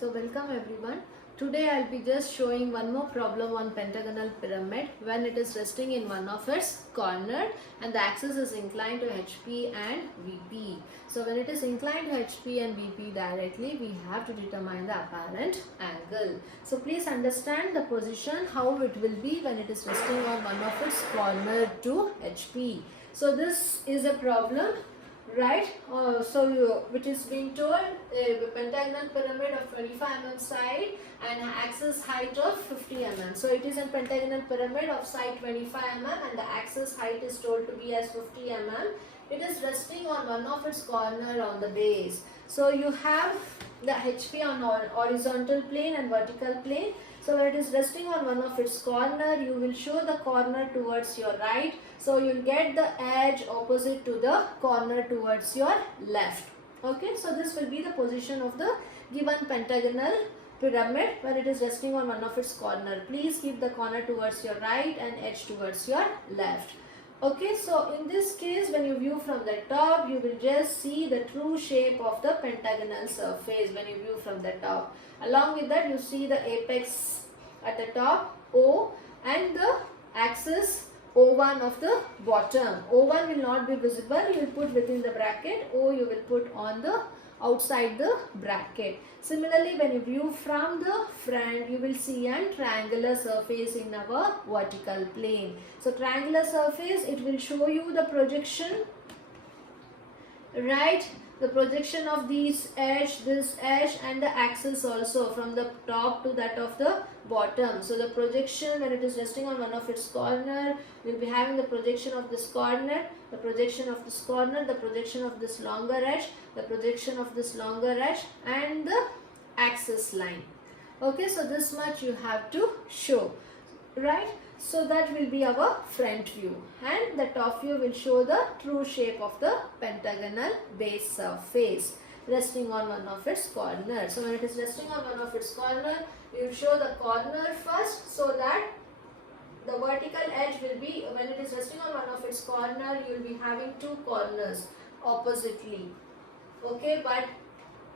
So welcome everyone. Today I'll be just showing one more problem on pentagonal pyramid when it is resting in one of its corner and the axis is inclined to HP and VP. So when it is inclined to HP and VP directly, we have to determine the apparent angle. So please understand the position, how it will be when it is resting on one of its corner to HP. So this is a problem, right? Which is being told a pentagonal pyramid of 25 mm side and axis height of 50 mm. So it is a pentagonal pyramid of side 25 mm and the axis height is told to be as 50 mm. It is resting on one of its corner on the base. So you have the HP on horizontal plane and vertical plane. So when it is resting on one of its corner, you will show the corner towards your right. So you will get the edge opposite to the corner towards your left. Okay, so this will be the position of the given pentagonal pyramid when it is resting on one of its corner. Please keep the corner towards your right and edge towards your left. Okay, so in this case, when you view from the top, you will just see the true shape of the pentagonal surface when you view from the top. Along with that, you see the apex at the top, O, and the axis O1 of the bottom. O1 will not be visible, you will put within the bracket, O you will put on the outside the bracket. Similarly, when you view from the front, you will see a triangular surface in our vertical plane. So triangular surface, it will show you the projection, right? The projection of this edge and the axis also from the top to that of the bottom. So the projection when it is resting on one of its corner, we will be having the projection of this corner, the projection of this corner, the projection of this longer edge, the projection of this longer edge and the axis line. Okay, so this much you have to show, right? So that will be our front view, and the top view will show the true shape of the pentagonal base surface resting on one of its corners. So when it is resting on one of its corner, you will show the corner first so that the vertical edge will be, when it is resting on one of its corner, you will be having two corners oppositely. Okay, but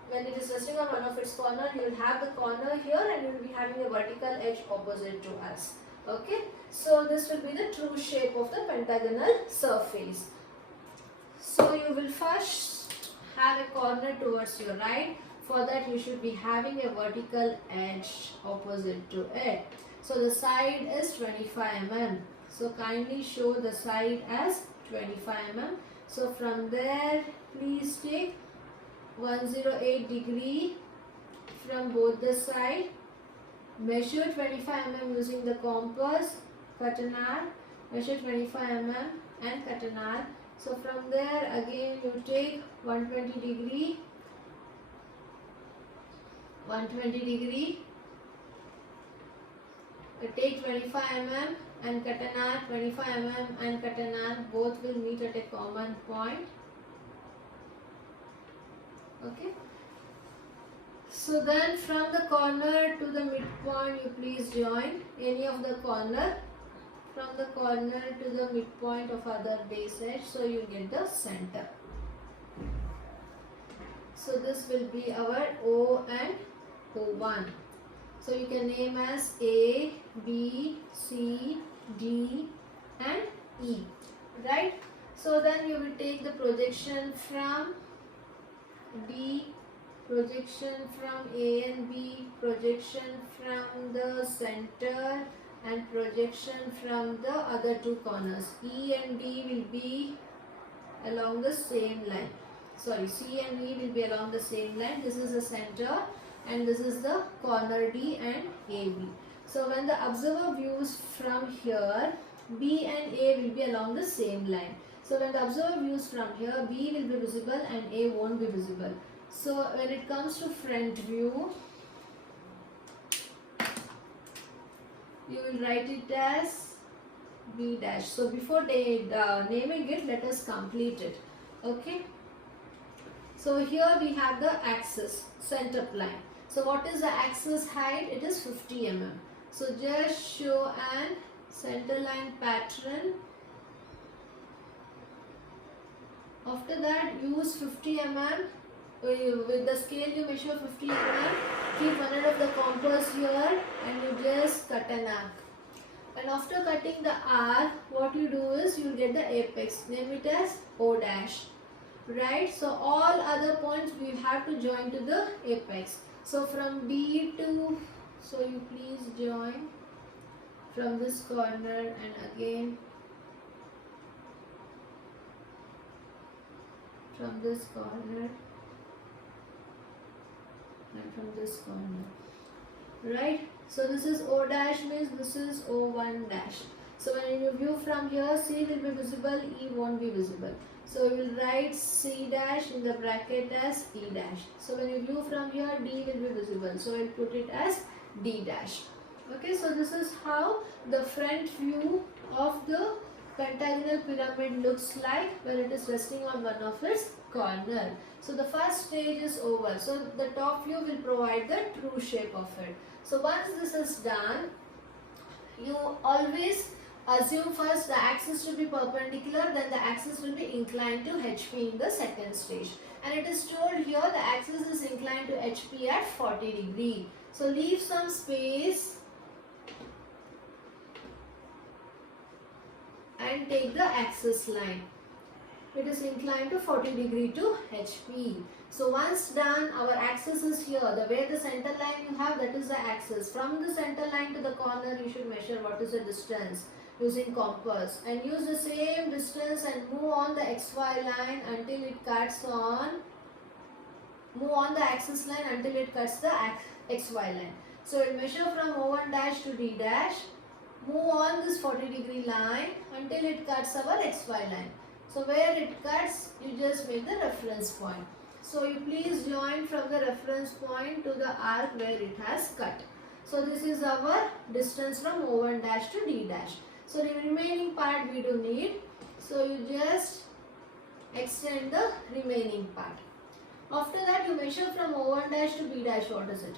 when it is resting on one of its corner, you will have the corner here and you will be having a vertical edge opposite to us. Okay, so this will be the true shape of the pentagonal surface. So you will first have a corner towards your right. For that you should be having a vertical edge opposite to it. So the side is 25 mm. So kindly show the side as 25 mm. So from there, please take 108 degree from both the side. Measure 25 mm using the compass, cut an arc, measure 25 mm and cut an arc. So from there again you take 120 degree, take 25 mm and cut an arc, 25 mm and cut an arc, both will meet at a common point. Okay. So then from the corner to the midpoint, you please join any of the corner from the corner to the midpoint of other base edge, so you get the center. So this will be our O and O1. So you can name as A, B, C, D and E, right? So then you will take the projection from D, projection from A and B, projection from the center and projection from the other two corners. E and D will be along the same line. Sorry, C and E will be along the same line. This is the center and this is the corner D and AB. So when the observer views from here, B and A will be along the same line. So when the observer views from here, B will be visible and A won't be visible. So when it comes to front view, you will write it as B dash. So before naming it, let us complete it. Okay. So here we have the axis, center line. So what is the axis height? It is 50 mm. So just show an center line pattern. After that, use 50 mm. With the scale you measure 50 mm, keep here and you just cut an arc. And after cutting the arc, what you do is you will get the apex. Name it as O dash. Right? So all other points we have to join to the apex. So from B to, so you please join from this corner and again from this corner and from this corner. Right? So this is O dash means this is O1 dash. So when you view from here, C will be visible, E won't be visible. So we will write C dash in the bracket as E dash. So when you view from here, D will be visible. So we'll put it as D dash. Okay, so this is how the front view of the pentagonal pyramid looks like when it is resting on one of its corner. So the first stage is over. So the top view will provide the true shape of it. So once this is done, you always assume first the axis to be perpendicular, then the axis will be inclined to HP in the second stage. And it is told here the axis is inclined to HP at 40 degree. So leave some space and take the axis line. It is inclined to 40 degree to HP. So once done, our axis is here. The way the center line you have, that is the axis. From the center line to the corner, you should measure what is the distance using compass. And use the same distance and move on the XY line until it cuts on. Move on the axis line until it cuts the XY line. So it measure from O1 dash to D dash. Move on this 40 degree line until it cuts our XY line. So where it cuts, you just make the reference point. So you please join from the reference point to the arc where it has cut. So this is our distance from O1 dash to D dash. So the remaining part we do need. So you just extend the remaining part. After that you measure from O1 dash to B dash. What is it?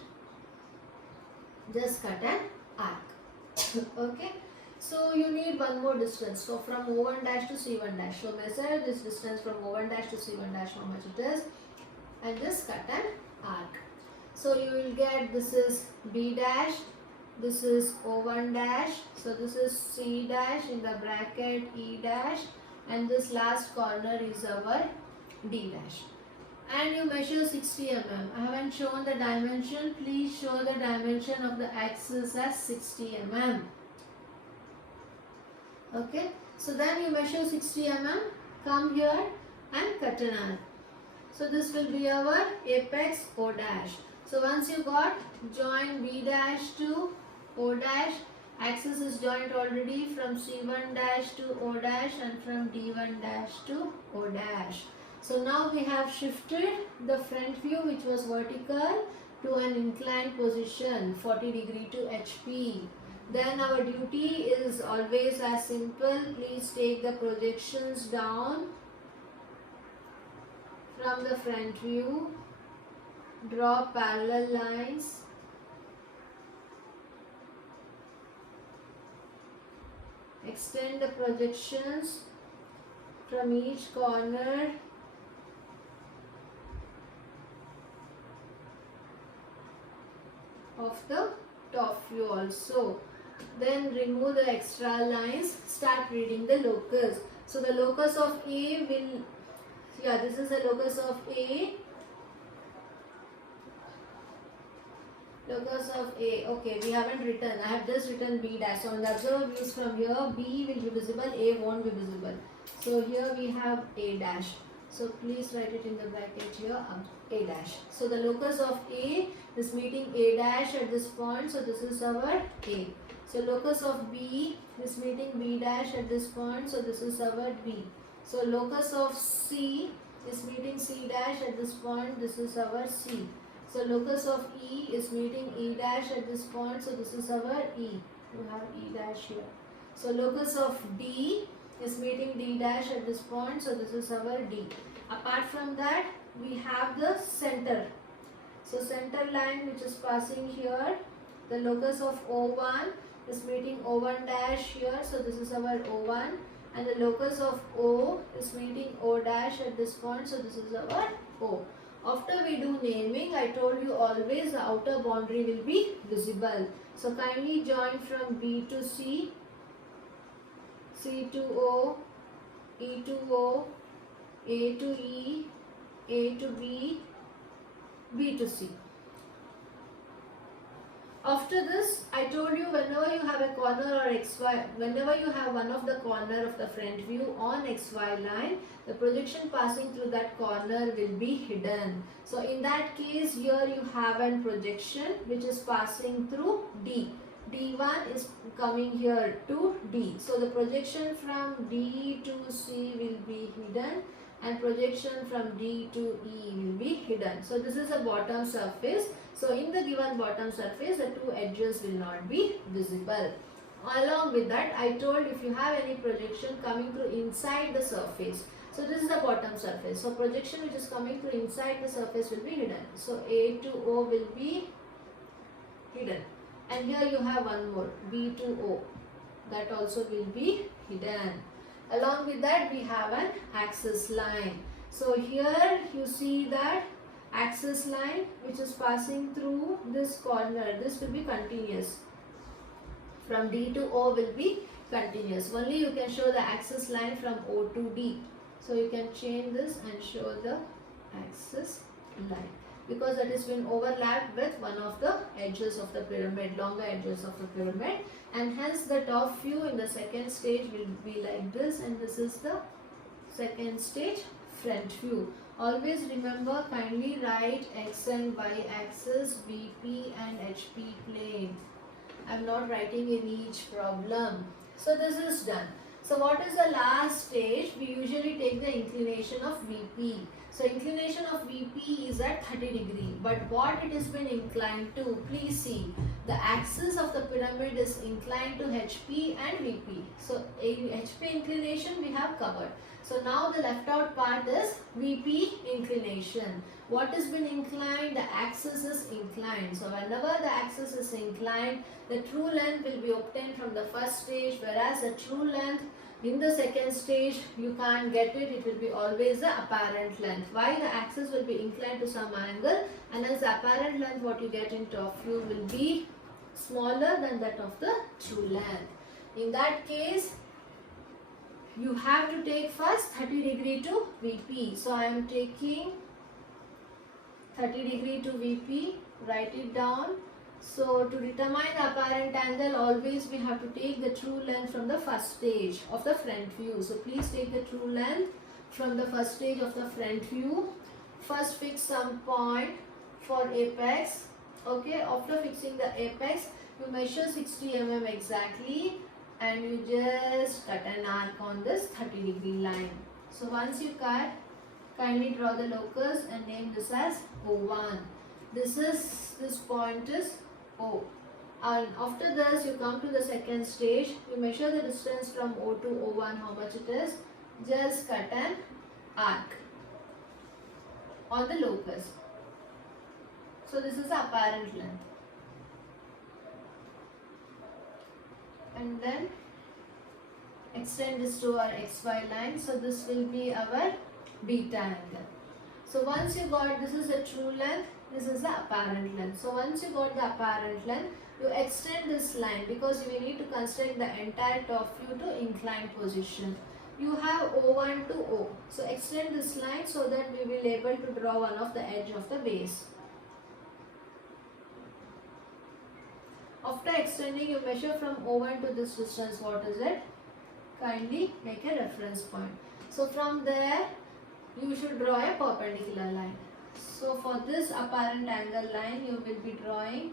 Just cut an arc. Okay. So you need one more distance. So from O1 dash to C1 dash. So measure this distance from O1 dash to C1 dash, how much it is, and just cut an arc. So you will get this is B dash, this is O1 dash, so this is C dash in the bracket E dash, and this last corner is our D dash. And you measure 60 mm. I haven't shown the dimension. Please show the dimension of the axis as 60 mm. Okay, so then you measure 60 mm, come here and cut an arc. So this will be our apex O dash. So once you got, join B dash to O dash. Axis is joined already from C1 dash to O dash and from D1 dash to O dash. So now we have shifted the front view, which was vertical, to an inclined position 40 degree to HP. Then our duty is always as simple. Please take the projections down from the front view. Draw parallel lines. Extend the projections from each corner. Of the top view also. Then remove the extra lines. Start reading the locus. So the locus of A will, yeah, this is the locus of A. Locus of A. Okay, we haven't written. I have just written B dash. So on the observed views from here, B will be visible, A won't be visible. So here we have A dash. So please write it in the bracket here, A dash. So the locus of A is meeting A dash at this point. So this is our A. So locus of B is meeting B dash at this point. So this is our B. So locus of C is meeting C dash at this point. This is our C. So locus of E is meeting E dash at this point. So this is our E. You have E dash here. So locus of D is meeting D dash at this point. So this is our D. Apart from that, we have the center. So center line which is passing here. The locus of O1 is meeting O1 dash here. So this is our O1. And the locus of O is meeting O dash at this point. So this is our O. After we do naming, I told you always the outer boundary will be visible. So kindly join from B to C, C to O, E to O, A to E, A to B, B to C. After this, I told you whenever you have a corner or XY, whenever you have one of the corner of the front view on XY line, the projection passing through that corner will be hidden. So in that case, here you have an projection which is passing through D. D1 is coming here to D. So the projection from D to C will be hidden and projection from D to E will be hidden. So this is a bottom surface. So in the given bottom surface, the two edges will not be visible. Along with that, I told if you have any projection coming through inside the surface. So this is the bottom surface. So projection which is coming through inside the surface will be hidden. So A to O will be hidden. And here you have one more, B to O. That also will be hidden. Along with that, we have an axis line. So here you see that axis line which is passing through this corner. This will be continuous. From D to O will be continuous. Only you can show the axis line from O to D. So you can change this and show the axis line, because that has been overlapped with one of the edges of the pyramid, longer edges of the pyramid, and hence the top view in the second stage will be like this, and this is the second stage front view. Always remember, kindly write x and y axis, VP and HP plane. I am not writing in each problem. So this is done. So what is the last stage? We usually take the inclination of VP. So inclination of VP is at 30 degree. But what it has been inclined to? Please see. The axis of the pyramid is inclined to HP and VP. So HP inclination we have covered. So now the left out part is VP inclination. What has been inclined? The axis is inclined. So whenever the axis is inclined, the true length will be obtained from the first stage, whereas the true length in the second stage you can't get it. It will be always the apparent length. Why? The axis will be inclined to some angle, and as the apparent length what you get in top view will be smaller than that of the true length. In that case, you have to take first 30 degree to VP. So I am taking 30 degree to VP, write it down. So to determine the apparent angle, always we have to take the true length from the first stage of the front view. So please take the true length from the first stage of the front view. First fix some point for apex. Okay, after fixing the apex, you measure 60 mm exactly and you just cut an arc on this 30 degree line. So once you cut, kindly draw the locus and name this as O1. This point is O. And after this, you come to the second stage. You measure the distance from O to O1, how much it is. Just cut an arc on the locus. So this is the apparent length. And then extend this to our XY line. So this will be our beta angle. So once you got, this is the true length, this is the apparent length. So once you got the apparent length, you extend this line because we need to construct the entire top view to inclined position. You have O1 to O. So extend this line so that we will be able to draw one of the edge of the base. After extending, you measure from O1 to this distance. What is it? Kindly make a reference point. So from there, you should draw a perpendicular line. So for this apparent angle line, you will be drawing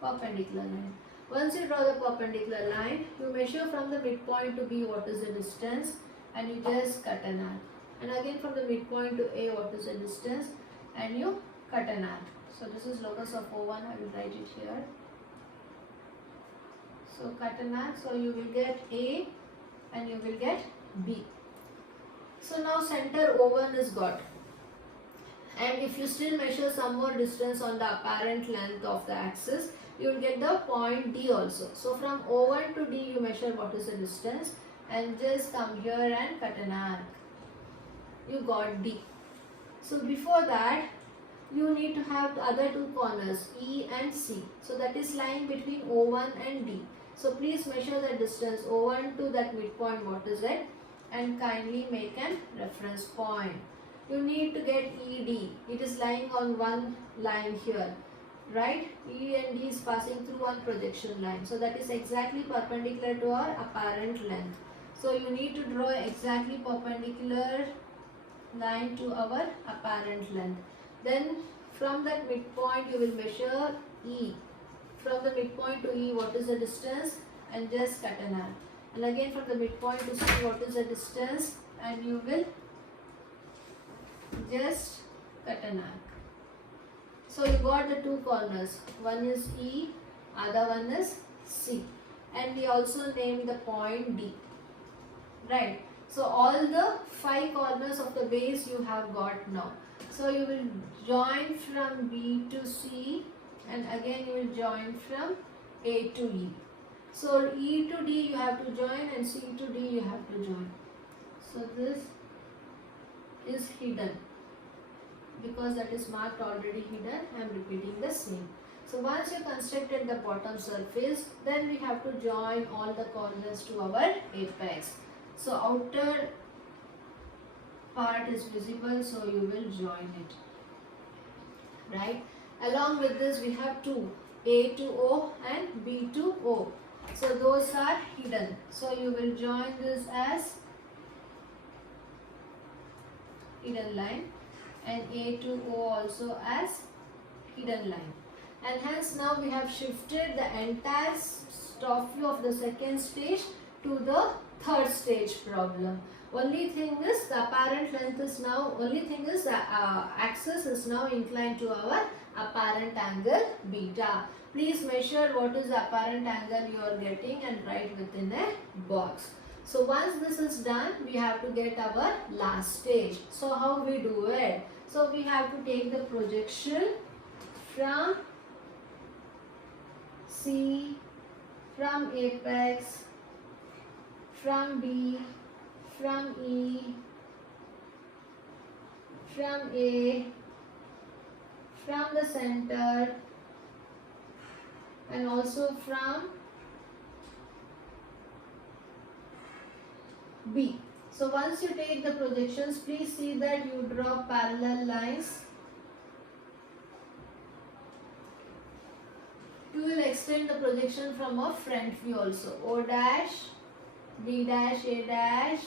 perpendicular line. Once you draw the perpendicular line, you measure from the midpoint to B what is the distance, and you just cut an arc. And again from the midpoint to A what is the distance, and you cut an arc. So this is locus of O1, I will write it here. So cut an arc, so you will get A and you will get B. So now center O1 is got. And if you still measure some more distance on the apparent length of the axis, you will get the point D also. So from O1 to D you measure what is the distance and just come here and cut an arc. You got D. So before that, you need to have the other two corners E and C. So that is lying between O1 and D. So please measure the distance O1 to that midpoint, what is it, and kindly make an reference point. You need to get ED. It is lying on one line here, right? E and D is passing through one projection line. So that is exactly perpendicular to our apparent length. So you need to draw exactly perpendicular line to our apparent length. Then from that midpoint you will measure E. From the midpoint to E, what is the distance, and just cut an arc. And again from the midpoint to C, what is the distance, and you will just cut an arc. So you got the two corners. One is E, other one is C. And we also named the point D. Right. So all the 5 corners of the base you have got now. So you will join from B to C, and again you will join from A to E. So E to D you have to join, and C to D you have to join. So this is hidden. Because that is marked already hidden, I am repeating the same. So once you constructed the bottom surface, then we have to join all the corners to our apex. So outer part is visible, so you will join it, right? Along with this we have two, A to O and B to O. So those are hidden. So you will join this as hidden line, and A to O also as hidden line. And hence now we have shifted the entire top view of the second stage to the third stage problem. Only thing is the apparent length is now, only thing is the axis is now inclined to our apparent angle beta. Please measure what is the apparent angle you are getting and write within a box. So once this is done, we have to get our last stage. So how we do it? So we have to take the projection from C, from apex, from B, from E, from A, from the center, and also from B. So once you take the projections, please see that you draw parallel lines. You will extend the projection from a front view also. O dash, B dash, A dash,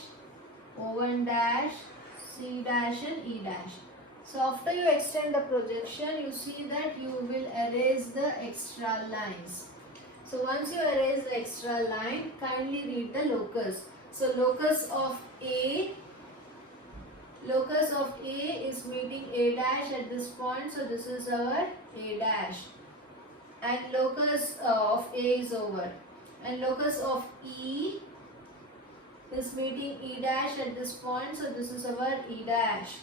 O1 dash, C dash and E dash. So after you extend the projection, you see that you will erase the extra lines. So once you erase the extra line, kindly read the locus. So locus of A is meeting A dash at this point. So this is our A dash. And locus of A is over. And locus of E is meeting E dash at this point. So this is our E dash.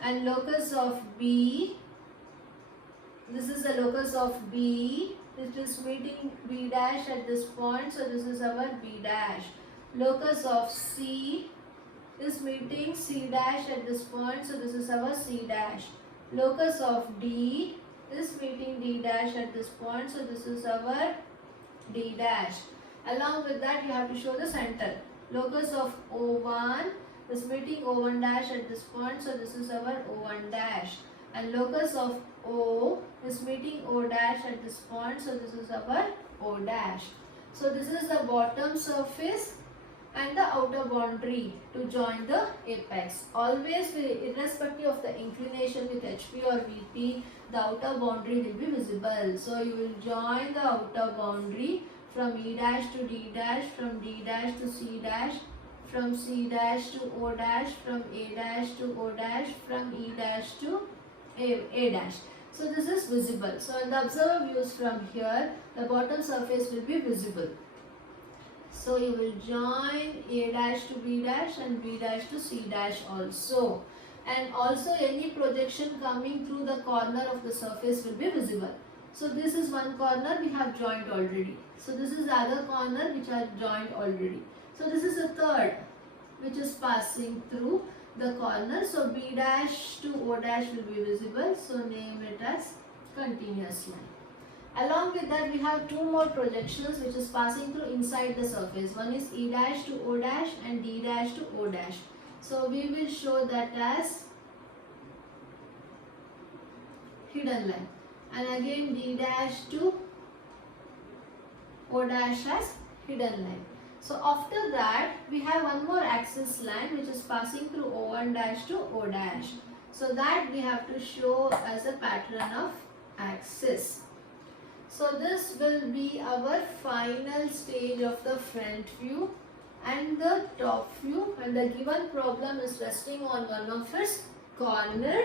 And locus of B, this is the locus of B, it is meeting B dash at this point. So this is our B dash. Locus of C is meeting C dash at this point. So this is our C dash. Locus of D is meeting D dash at this point. So this is our D dash. Along with that, you have to show the center. Locus of O1 is meeting O1 dash at this point. So this is our O1 dash. And locus of O is meeting O dash at this point. So this is our O dash. So this is the bottom surface and the outer boundary to join the apex. Always, irrespective of the inclination with HP or VP, the outer boundary will be visible. So you will join the outer boundary from E dash to D dash, from D dash to C dash, from C dash to O dash, from A dash to O dash, from E dash to A dash. So this is visible. So in the observer views from here, the bottom surface will be visible. So you will join A dash to B dash and B dash to C dash also. And also any projection coming through the corner of the surface will be visible. So this is one corner we have joined already. So this is the other corner which are joined already. So this is a third which is passing through. the corner. So B dash to O dash will be visible. So name it as continuous line. Along with that, we have two more projections which is passing through inside the surface. One is E dash to O dash and D dash to O dash. So we will show that as hidden line. And again D dash to O dash as hidden line. So after that, we have one more axis line which is passing through O1 dash to O dash. So that we have to show as a pattern of axis. So this will be our final stage of the front view and the top view, and the given problem is resting on one of its corner,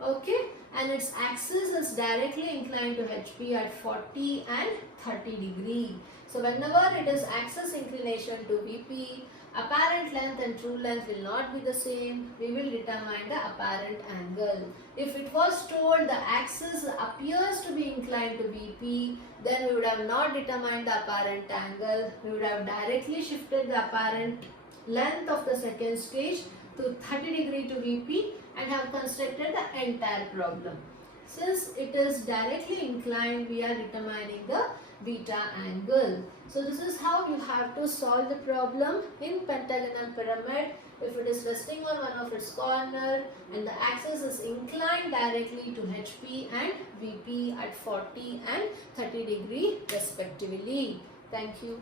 okay, and its axis is directly inclined to HP at 40 and 30 degree. So whenever it is axis inclination to VP, apparent length and true length will not be the same. We will determine the apparent angle. If it was told the axis appears to be inclined to VP, then we would have not determined the apparent angle. We would have directly shifted the apparent length of the second stage to 30 degree to VP and have constructed the entire problem. Since it is directly inclined, we are determining the beta angle. So this is how you have to solve the problem in pentagonal pyramid. If it is resting on one of its corner and the axis is inclined directly to HP and VP at 40 and 30 degree respectively. Thank you.